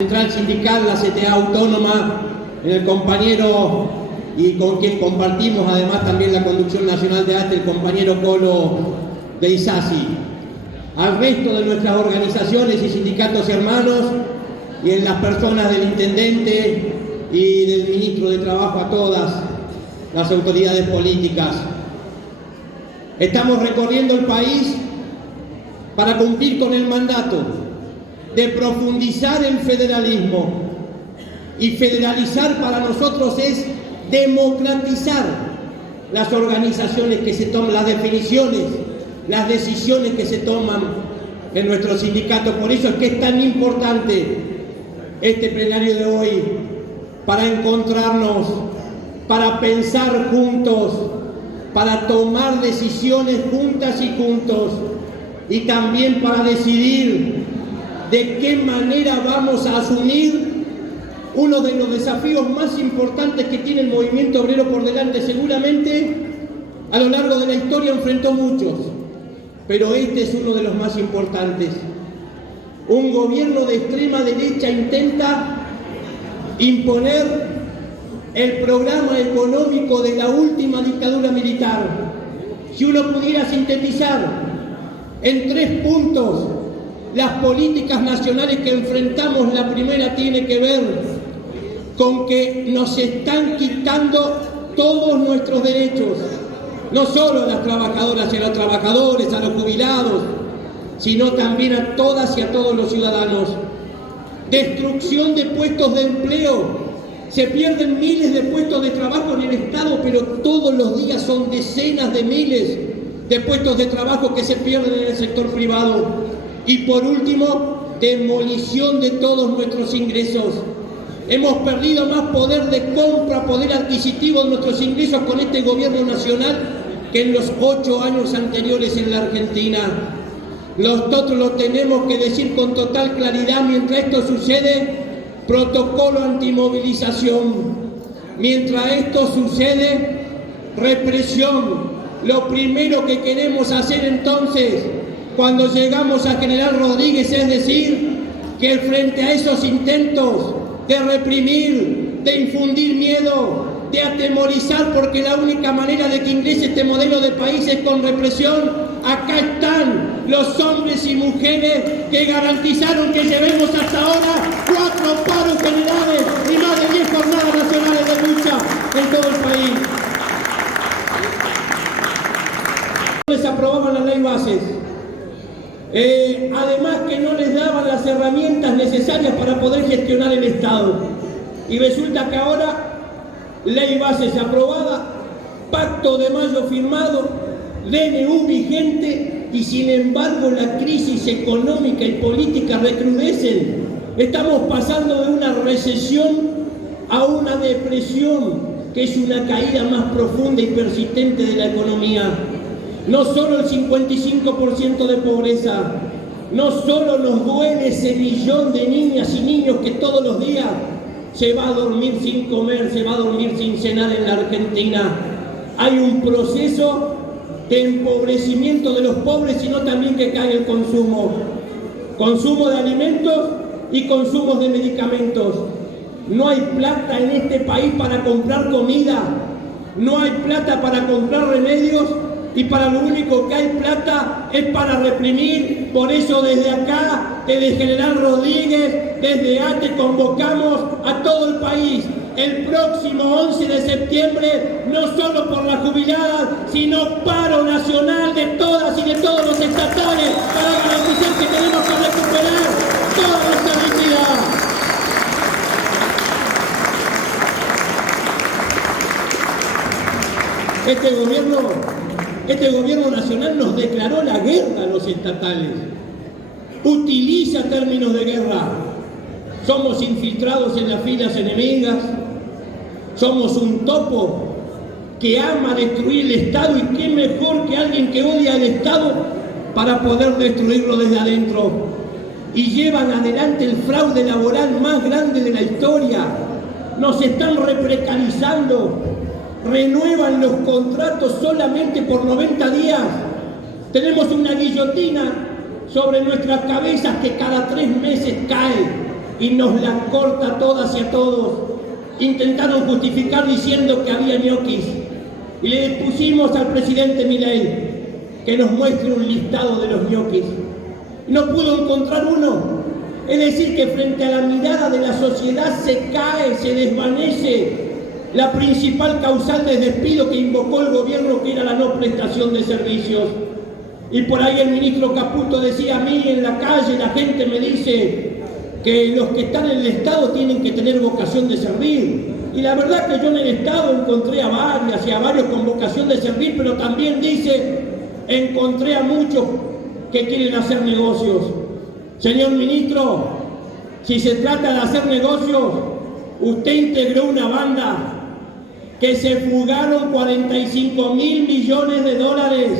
Central Sindical, la CTA Autónoma, en el compañero y con quien compartimos además también la conducción nacional de ATE, el compañero Colo de Isasi, al resto de nuestras organizaciones y sindicatos hermanos y en las personas del intendente y del ministro de Trabajo, a todas las autoridades políticas. Estamos recorriendo el país para cumplir con el mandato de profundizar el federalismo, y federalizar para nosotros es democratizar las organizaciones que se toman, las definiciones, las decisiones que se toman en nuestro sindicato. Por eso es que es tan importante este plenario de hoy, para encontrarnos, para pensar juntos, para tomar decisiones juntas y juntos, y también para decidir de qué manera vamos a asumir uno de los desafíos más importantes que tiene el movimiento obrero por delante. Seguramente a lo largo de la historia enfrentó muchos, pero este es uno de los más importantes. Un gobierno de extrema derecha intenta imponer el programa económico de la última dictadura militar. Si uno pudiera sintetizar en 3 puntos las políticas nacionales que enfrentamos, la primera tiene que ver con que nos están quitando todos nuestros derechos, no solo a las trabajadoras y a los trabajadores, a los jubilados, sino también a todas y a todos los ciudadanos. Destrucción de puestos de empleo. Se pierden miles de puestos de trabajo en el Estado, pero todos los días son decenas de miles de puestos de trabajo que se pierden en el sector privado. Y por último, demolición de todos nuestros ingresos. Hemos perdido más poder de compra, poder adquisitivo de nuestros ingresos con este gobierno nacional que en los 8 años anteriores en la Argentina. Nosotros lo tenemos que decir con total claridad. Mientras esto sucede, protocolo antimovilización. Mientras esto sucede, represión. Lo primero que queremos hacer entonces, cuando llegamos a General Rodríguez, es decir, que frente a esos intentos de reprimir, de infundir miedo, de atemorizar, porque la única manera de que ingrese este modelo de país es con represión, acá están los hombres y mujeres que garantizaron que llevemos hasta ahora 4 paros generales y más de 10 jornadas nacionales de lucha en todo el país. Les aprobaban la ley bases. Además que no les daban las herramientas necesarias para poder gestionar el Estado. Y resulta que ahora, ley bases aprobada, Pacto de Mayo firmado, DNU vigente, y sin embargo la crisis económica y política recrudecen. Estamos pasando de una recesión a una depresión, que es una caída más profunda y persistente de la economía. No solo el 55% de pobreza, no solo nos duele ese millón de niñas y niños que todos los días se va a dormir sin comer, se va a dormir sin cenar en la Argentina. Hay un proceso de empobrecimiento de los pobres, sino también que cae el consumo. Consumo de alimentos y consumo de medicamentos. No hay plata en este país para comprar comida, no hay plata para comprar remedios, y para lo único que hay plata es para reprimir. Por eso desde acá, desde General Rodríguez, desde ATE, convocamos a todo el país el próximo 11 de septiembre, no solo por las jubiladas, sino paro nacional de todas y de todos los estatales, para garantizar que tenemos que recuperar toda nuestra dignidad. Este gobierno nacional nos declaró la guerra a los estatales. Utiliza términos de guerra. Somos infiltrados en las filas enemigas. Somos un topo que ama destruir el Estado, y qué mejor que alguien que odia al Estado para poder destruirlo desde adentro. Y llevan adelante el fraude laboral más grande de la historia. Nos están reprecarizando. Renuevan los contratos solamente por 90 días. Tenemos una guillotina sobre nuestras cabezas que cada 3 meses cae. y nos la corta a todas y a todos. Intentaron justificar diciendo que había ñoquis y le pusimos al presidente Milei que nos muestre un listado de los ñoquis. No pudo encontrar uno. Es decir, que frente a la mirada de la sociedad se cae, se desvanece la principal causal de despido que invocó el gobierno, que era la no prestación de servicios. Y por ahí el ministro Caputo decía: a mí en la calle la gente me dice que los que están en el Estado tienen que tener vocación de servir. Y la verdad que yo en el Estado encontré a varias y a varios con vocación de servir, pero también dice, encontré a muchos que quieren hacer negocios. Señor ministro, si se trata de hacer negocios, usted integró una banda que se fugaron 45.000 millones de dólares,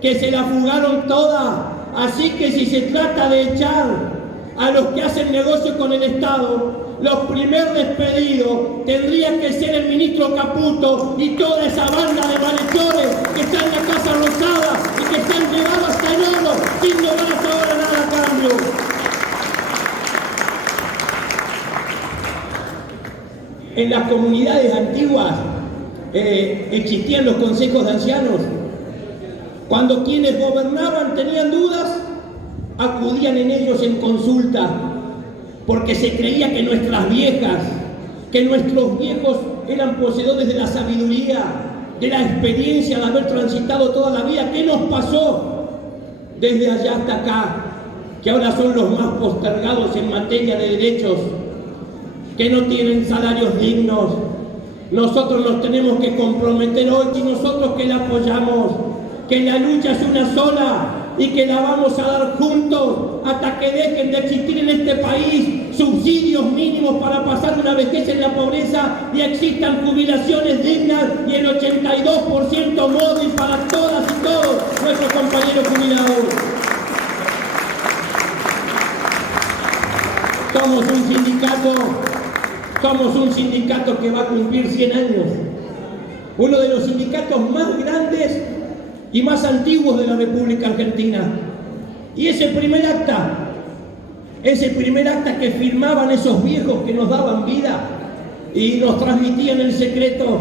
que se la fugaron toda. Así que si se trata de echar a los que hacen negocio con el Estado, los primeros despedidos tendrían que ser el ministro Caputo y toda esa banda de malhechores que está en la Casa Rosada y que se han llevado hasta el oro sin lograr hasta ahora nada a cambio. En las comunidades antiguas existían los consejos de ancianos. Cuando quienes gobernaban tenían dudas, acudían en ellos en consulta, porque se creía que nuestras viejas, que nuestros viejos eran poseedores de la sabiduría, de la experiencia de haber transitado toda la vida. ¿Qué nos pasó desde allá hasta acá? Que ahora son los más postergados en materia de derechos, que no tienen salarios dignos. Nosotros nos tenemos que comprometer hoy, y nosotros que la apoyamos, que la lucha es una sola y que la vamos a dar juntos hasta que dejen de existir en este país subsidios mínimos para pasar una vejez en la pobreza y existan jubilaciones dignas y el 82% móvil para todas y todos nuestros compañeros jubilados. Somos un sindicato que va a cumplir 100 años. Uno de los sindicatos más grandes y más antiguos de la República Argentina. Y ese primer acta que firmaban esos viejos que nos daban vida y nos transmitían el secreto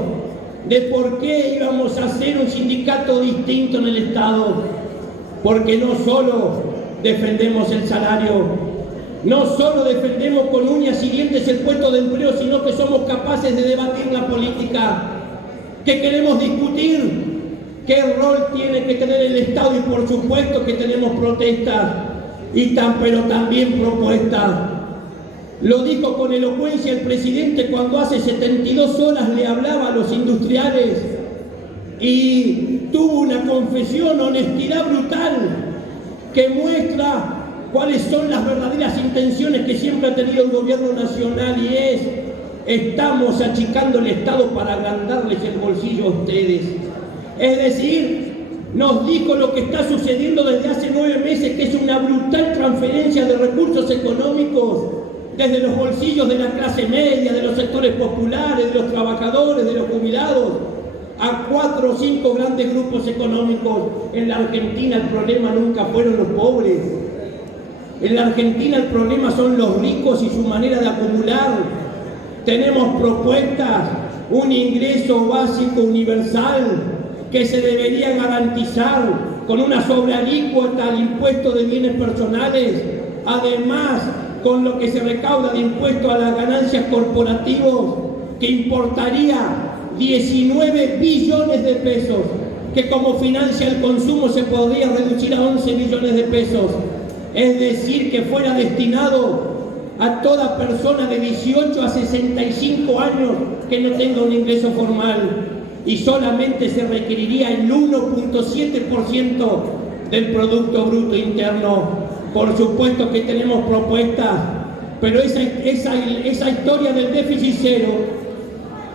de por qué íbamos a hacer un sindicato distinto en el Estado. Porque no solo defendemos el salario, no solo defendemos con uñas y dientes el puesto de empleo, sino que somos capaces de debatir la política, que queremos discutir qué rol tiene que tener el Estado, y por supuesto que tenemos protestas, pero también propuestas. Lo dijo con elocuencia el presidente cuando hace 72 horas le hablaba a los industriales y tuvo una confesión, honestidad brutal, que muestra cuáles son las verdaderas intenciones que siempre ha tenido el gobierno nacional, y es: estamos achicando el Estado para agrandarles el bolsillo a ustedes. Es decir, nos dijo lo que está sucediendo desde hace 9 meses, que es una brutal transferencia de recursos económicos desde los bolsillos de la clase media, de los sectores populares, de los trabajadores, de los jubilados, a 4 o 5 grandes grupos económicos. En la Argentina el problema nunca fueron los pobres. En la Argentina el problema son los ricos y su manera de acumular. Tenemos propuestas, un ingreso básico universal que se debería garantizar con una sobrealícuota al impuesto de bienes personales, además con lo que se recauda de impuesto a las ganancias corporativos, que importaría 19 billones de pesos, que como financia el consumo se podría reducir a 11 billones de pesos. Es decir, que fuera destinado a toda persona de 18 a 65 años que no tenga un ingreso formal, y solamente se requeriría el 1.7% del Producto Bruto Interno. Por supuesto que tenemos propuestas, pero esa historia del déficit cero,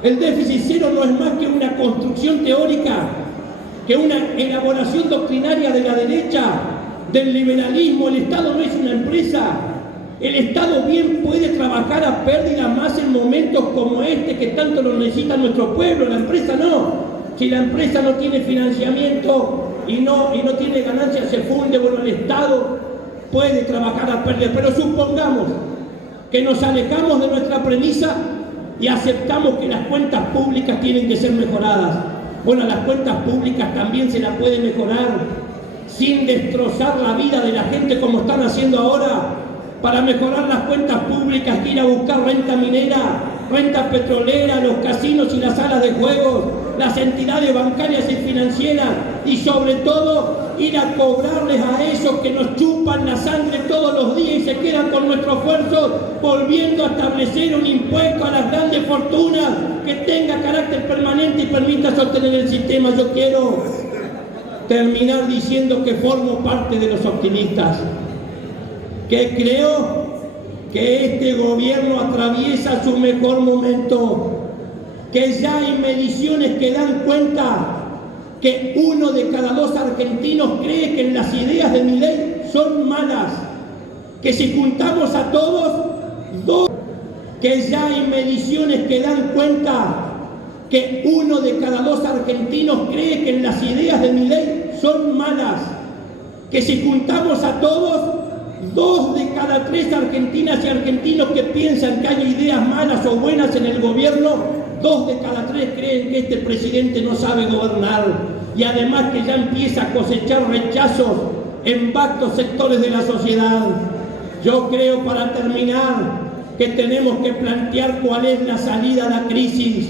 el déficit cero no es más que una construcción teórica, que una elaboración doctrinaria de la derecha, del liberalismo. El Estado no es una empresa. El Estado bien puede trabajar a pérdida más en momentos como este, que tanto lo necesita nuestro pueblo. La empresa no. Si la empresa no tiene financiamiento y no tiene ganancias, se funde. Bueno, el Estado puede trabajar a pérdida. Pero supongamos que nos alejamos de nuestra premisa y aceptamos que las cuentas públicas tienen que ser mejoradas. Bueno, las cuentas públicas también se las puede mejorar sin destrozar la vida de la gente como están haciendo ahora. Para mejorar las cuentas públicas hay que ir a buscar renta minera, renta petrolera, los casinos y las salas de juegos, las entidades bancarias y financieras, y sobre todo ir a cobrarles a esos que nos chupan la sangre todos los días y se quedan con nuestro esfuerzo, volviendo a establecer un impuesto a las grandes fortunas que tenga carácter permanente y permita sostener el sistema. Yo quiero terminar diciendo que formo parte de los optimistas, que creo que este gobierno atraviesa su mejor momento, que ya hay mediciones que dan cuenta que 1 de cada 2 argentinos cree que las ideas de Milei son malas, que si juntamos a todos, que ya hay mediciones que dan cuenta que 1 de cada 2 argentinos cree que las ideas de Milei son malas, que si juntamos a todos, 2 de cada 3 argentinas y argentinos que piensan que hay ideas malas o buenas en el gobierno, 2 de cada 3 creen que este presidente no sabe gobernar, y además que ya empieza a cosechar rechazos en vastos sectores de la sociedad. Yo creo, para terminar, que tenemos que plantear cuál es la salida a la crisis,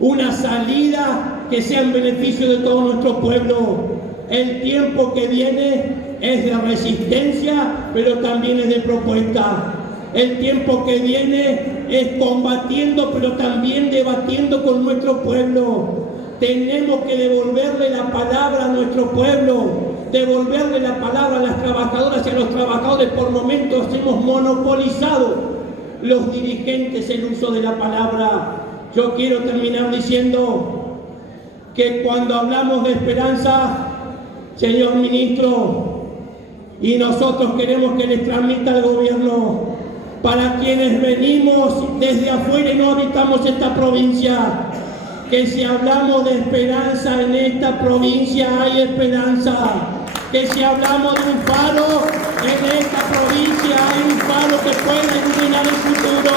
una salida que sea en beneficio de todo nuestro pueblo. El tiempo que viene es de resistencia, pero también es de propuesta. El tiempo que viene es combatiendo, pero también debatiendo con nuestro pueblo. Tenemos que devolverle la palabra a nuestro pueblo, devolverle la palabra a las trabajadoras y a los trabajadores. Por momentos hemos monopolizado los dirigentes el uso de la palabra. Yo quiero terminar diciendo que cuando hablamos de esperanza, señor ministro, y nosotros queremos que les transmita al gobierno, para quienes venimos desde afuera y no habitamos esta provincia, que si hablamos de esperanza en esta provincia hay esperanza, que si hablamos de un faro en esta provincia hay un faro que puede iluminar el futuro.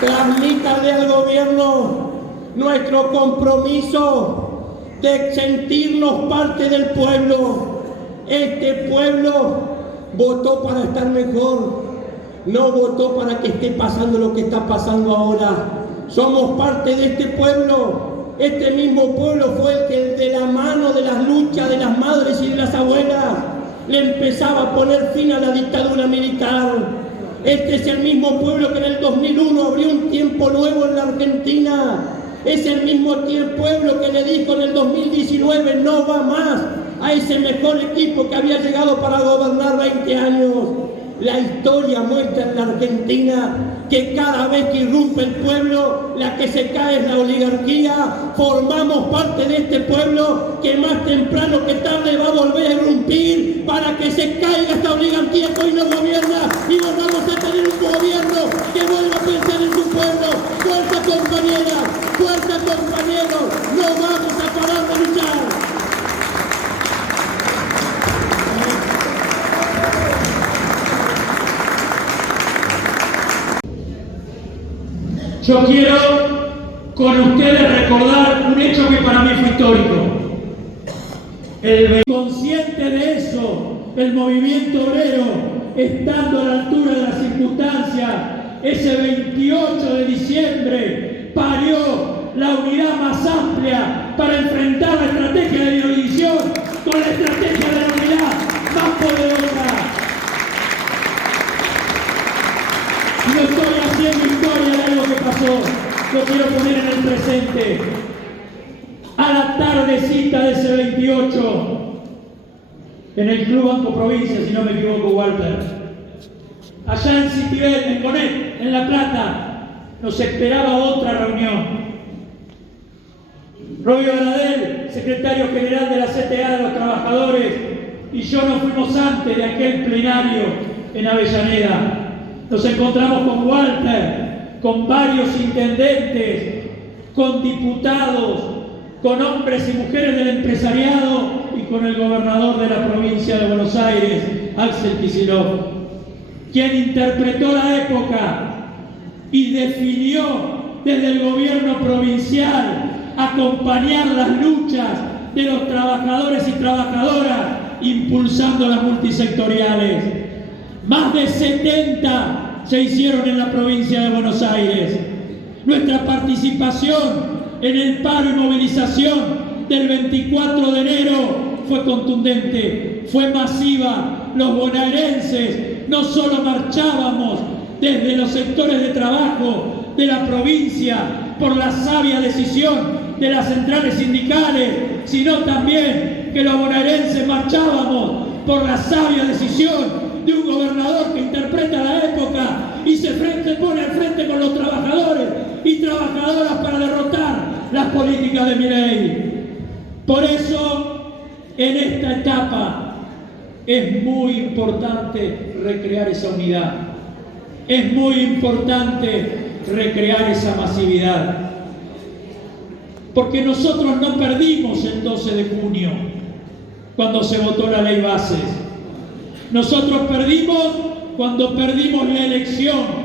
Transmítale al gobierno nuestro compromiso de sentirnos parte del pueblo. Este pueblo votó para estar mejor, no votó para que esté pasando lo que está pasando ahora. Somos parte de este pueblo. Este mismo pueblo fue el que de la mano de las luchas de las madres y de las abuelas le empezaba a poner fin a la dictadura militar. Este es el mismo pueblo que en el 2001 abrió un tiempo nuevo en la Argentina. Es el mismo pueblo que le dijo en el 2019 no va más a ese mejor equipo que había llegado para gobernar 20 años. La historia muestra en la Argentina que cada vez que irrumpe el pueblo, la que se cae es la oligarquía. Formamos parte de este pueblo que más temprano que tarde va a volver a irrumpir para que se caiga esta oligarquía que hoy nos gobierna y volvamos a tener un gobierno que vuelva a pensar en su pueblo. Fuerza, compañeras, fuerza, compañeros, no vamos a parar de luchar. Yo quiero con ustedes recordar un hecho que para mí fue histórico. Consciente de eso, el movimiento obrero, estando a la altura de las circunstancias, ese 28 de diciembre parió la unidad más amplia para enfrentar la estrategia de división con la estrategia de la unidad más poderosa. No estoy haciendo historia de algo que pasó, lo quiero poner en el presente. A la tardecita de ese 28, en el Club Banco Provincia, si no me equivoco, Walter, allá en Citibel, en Conet, en La Plata, nos esperaba otra reunión. Robio Gradel, secretario general de la CTA de los Trabajadores, y yo nos fuimos antes de aquel plenario en Avellaneda. Nos encontramos con Walter, con varios intendentes, con diputados, con hombres y mujeres del empresariado y y con el gobernador de la provincia de Buenos Aires, Axel Kicillof, quien interpretó la época y definió desde el gobierno provincial acompañar las luchas de los trabajadores y trabajadoras, impulsando las multisectoriales. Más de 70 se hicieron en la provincia de Buenos Aires. Nuestra participación en el paro y movilización del 24 de enero fue contundente, fue masiva. Los bonaerenses no solo marchábamos desde los sectores de trabajo de la provincia por la sabia decisión de las centrales sindicales, sino también que los bonaerenses marchábamos por la sabia decisión de un gobernador que interpreta la época y se pone al frente con los trabajadores y trabajadoras para derrotar las políticas de Milei. Por eso, en esta etapa es muy importante recrear esa unidad, es muy importante recrear esa masividad, porque nosotros no perdimos el 12 de junio cuando se votó la ley bases. Nosotros perdimos cuando perdimos la elección,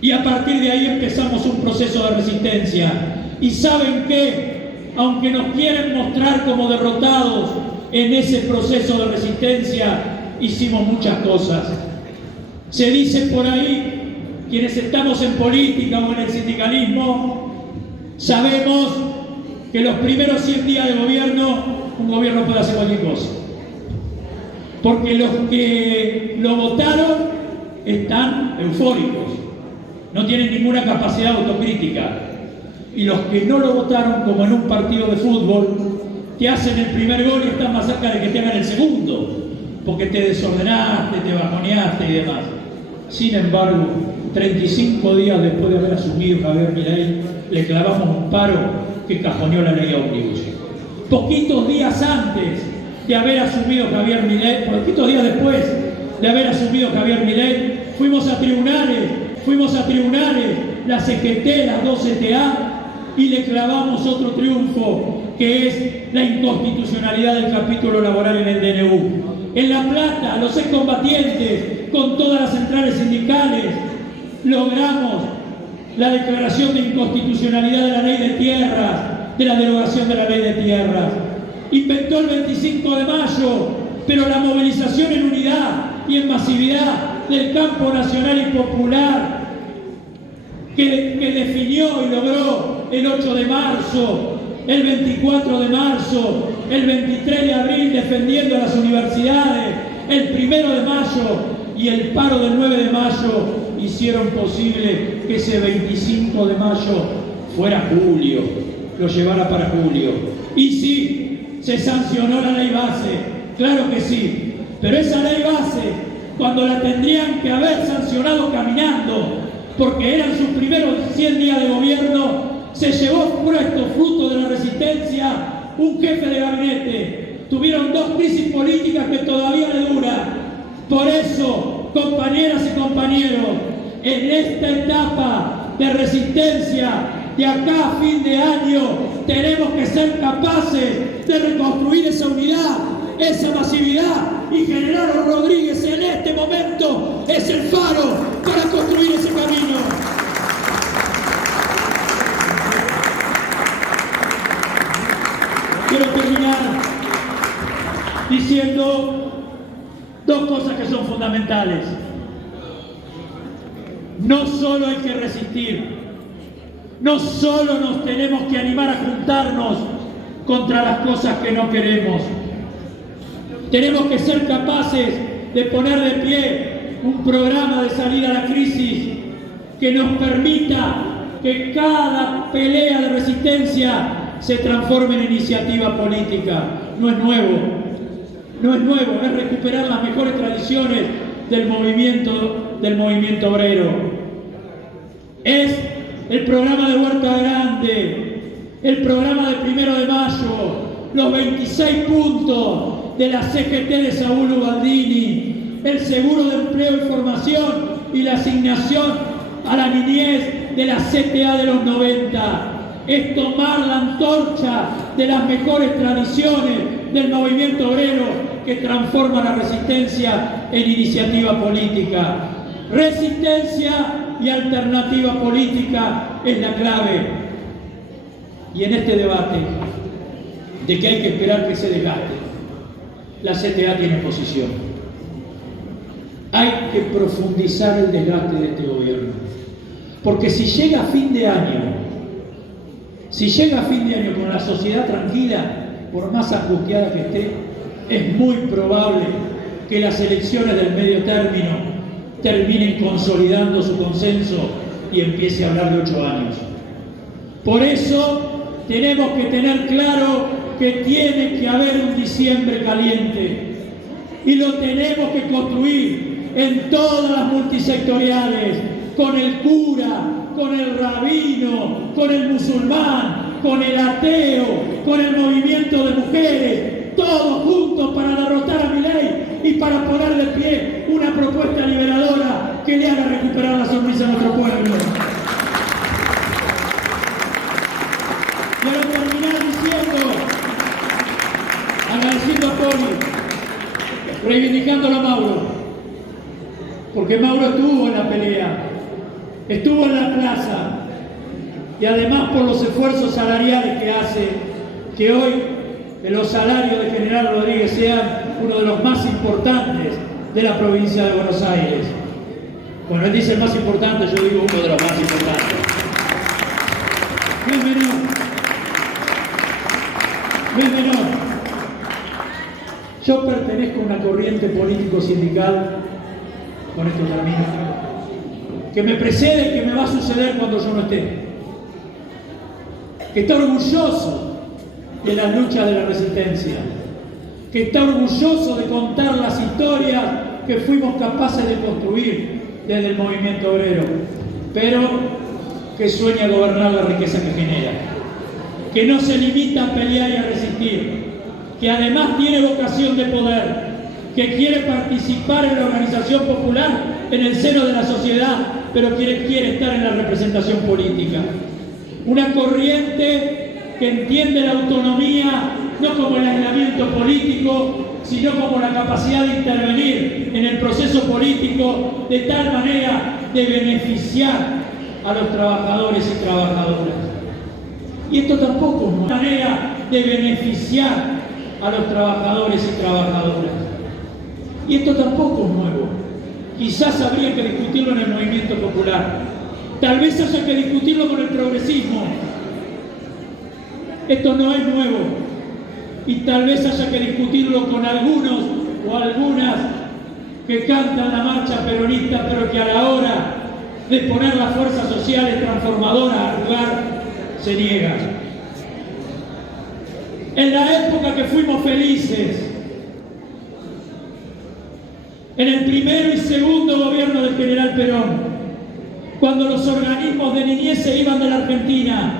y a partir de ahí empezamos un proceso de resistencia. Y ¿saben qué? Aunque nos quieren mostrar como derrotados en ese proceso de resistencia, hicimos muchas cosas. Se dice por ahí, quienes estamos en política o en el sindicalismo, sabemos que los primeros 100 días de gobierno, un gobierno puede hacer cualquier cosa. Porque los que lo votaron están eufóricos, no tienen ninguna capacidad autocrítica. Y los que no lo votaron, como en un partido de fútbol, te hacen el primer gol y están más cerca de que te hagan el segundo, porque te desordenaste, te bajoneaste y demás. Sin embargo, 35 días después de haber asumido Javier Milei, le clavamos un paro que cajoneó la ley ómnibus. Poquitos días antes de haber asumido Javier Milei, poquitos días después de haber asumido Javier Milei, fuimos a tribunales, la CGT, las dos CTA, y le clavamos otro triunfo, que es la inconstitucionalidad del capítulo laboral en el DNU. En La Plata, los excombatientes, con todas las centrales sindicales, logramos la declaración de inconstitucionalidad de la ley de tierras, de la derogación de la ley de tierras. Inventó el 25 de mayo, pero la movilización en unidad y en masividad del campo nacional y popular, que definió y logró el 8 de marzo, el 24 de marzo, el 23 de abril defendiendo a las universidades, el 1 de mayo y el paro del 9 de mayo, hicieron posible que ese 25 de mayo fuera julio, lo llevara para julio. Y sí, se sancionó la ley base, claro que sí, pero esa ley base, cuando la tendrían que haber sancionado caminando, porque eran sus primeros 100 días de gobierno, se llevó puesto, fruto de la resistencia, un jefe de gabinete. Tuvieron 2 crisis políticas que todavía le duran. Por eso, compañeras y compañeros, en esta etapa de resistencia, de acá a fin de año, tenemos que ser capaces de reconstruir esa unidad, esa masividad, y General Rodríguez en este momento es el faro para construir ese camino. Quiero terminar diciendo 2 cosas que son fundamentales. No solo hay que resistir, no solo nos tenemos que animar a juntarnos contra las cosas que no queremos. Tenemos que ser capaces de poner de pie un programa de salida a la crisis que nos permita que cada pelea de resistencia se transforme en iniciativa política. No es nuevo, es recuperar las mejores tradiciones del movimiento obrero. Es el programa de Huerta Grande, el programa de 1 de mayo, los 26 puntos de la CGT de Saúl Ubaldini, el seguro de empleo y formación y la asignación a la niñez de la CTA de los 90. Es tomar la antorcha de las mejores tradiciones del movimiento obrero que transforma la resistencia en iniciativa política. Resistencia y alternativa política es la clave. Y en este debate de que hay que esperar que se desgaste, la CTA tiene posición. Hay que profundizar el desgaste de este gobierno. Porque si llega a fin de año con la sociedad tranquila, por más angustiada que esté, es muy probable que las elecciones del medio término terminen consolidando su consenso y empiece a hablar de 8 años. Por eso tenemos que tener claro que tiene que haber un diciembre caliente y lo tenemos que construir en todas las multisectoriales, con el cura, con el rabino, con el musulmán, con el ateo, con el movimiento de mujeres, todos juntos para derrotar a Milei y para poner de pie una propuesta liberadora que le haga recuperar la sonrisa a nuestro pueblo. Quiero terminar diciendo, agradeciendo a Poli, reivindicándolo a Mauro, porque Mauro estuvo en la pelea, estuvo en la plaza, y además por los esfuerzos salariales que hace, que hoy los salarios de General Rodríguez sean uno de los más importantes de la provincia de Buenos Aires. Cuando él dice el más importante, yo digo uno de los más importantes. Bienvenido. Bienvenido. Yo pertenezco a una corriente político-sindical, con esto termino, que me precede y que me va a suceder cuando yo no esté, que está orgulloso de las luchas de la resistencia, que está orgulloso de contar las historias que fuimos capaces de construir desde el movimiento obrero, pero que sueña gobernar la riqueza que genera, que no se limita a pelear y a resistir, que además tiene vocación de poder, que quiere participar en la organización popular en el seno de la sociedad, pero quiere estar en la representación política. Una corriente que entiende la autonomía no como el aislamiento político, sino como la capacidad de intervenir en el proceso político de tal manera de beneficiar a los trabajadores y trabajadoras. Y esto tampoco es una manera de beneficiar a los trabajadores y trabajadoras. Y esto tampoco es nuevo. Quizás habría que discutirlo en el movimiento popular. Tal vez haya que discutirlo con el progresismo. Esto no es nuevo. Y tal vez haya que discutirlo con algunos o algunas que cantan la marcha peronista, pero que a la hora de poner las fuerzas sociales transformadoras al lugar, se niegan. En la época que fuimos felices, en el primero y segundo gobierno del general Perón, cuando los organismos de niñez se iban de la Argentina,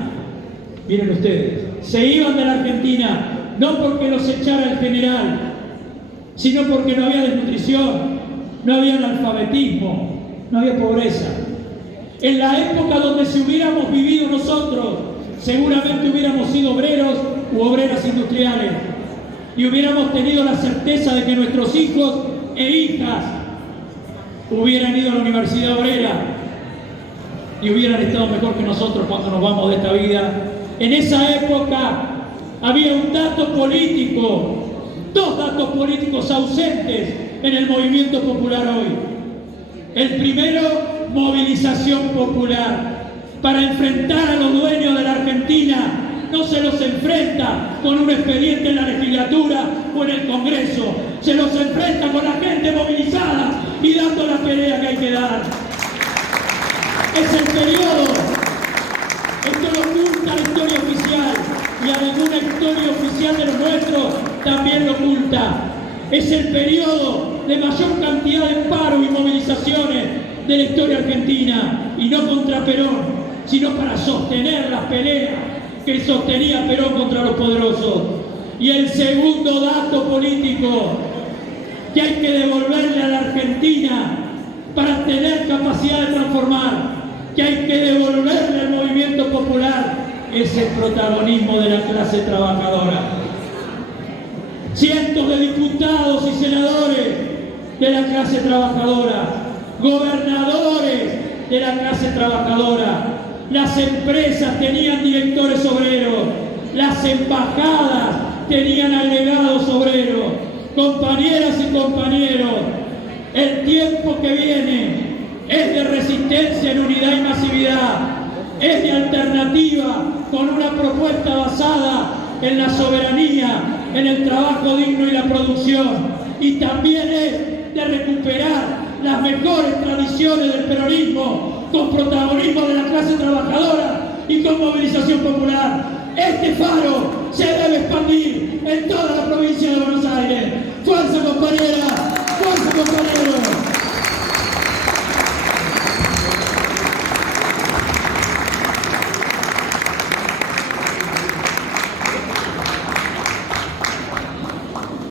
miren ustedes, se iban de la Argentina, no porque los echara el general, sino porque no había desnutrición, no había analfabetismo, no había pobreza. En la época donde si hubiéramos vivido nosotros, seguramente hubiéramos sido obreros u obreras industriales y hubiéramos tenido la certeza de que nuestros hijos e hijas hubieran ido a la universidad obrera y hubieran estado mejor que nosotros cuando nos vamos de esta vida. En esa época había un dato político, dos datos políticos ausentes en el movimiento popular hoy. El primero, movilización popular. Para enfrentar a los dueños de la Argentina, no se los enfrenta con un expediente en la legislatura o en el Congreso, se los enfrenta con la gente movilizada y dando la pelea que hay que dar. Es el periodo, esto lo oculta la historia oficial y alguna historia oficial de los nuestros también lo oculta. Es el periodo de mayor cantidad de paro y movilizaciones de la historia argentina, y no contra Perón, sino para sostener las peleas que sostenía Perón contra los poderosos. Y el segundo dato político que hay que devolverle a la Argentina para tener capacidad de transformar, que hay que devolverle al movimiento popular es el protagonismo de la clase trabajadora. Cientos de diputados y senadores de la clase trabajadora, gobernadores de la clase trabajadora, las empresas tenían directores obreros, las embajadas tenían agregados obreros. Compañeras y compañeros, el tiempo que viene es de resistencia en unidad y masividad, es de alternativa con una propuesta basada en la soberanía, en el trabajo digno y la producción, y también es de recuperar las mejores tradiciones del peronismo con protagonismo de la clase trabajadora y con movilización popular. Este faro se debe expandir en toda la provincia de Buenos Aires.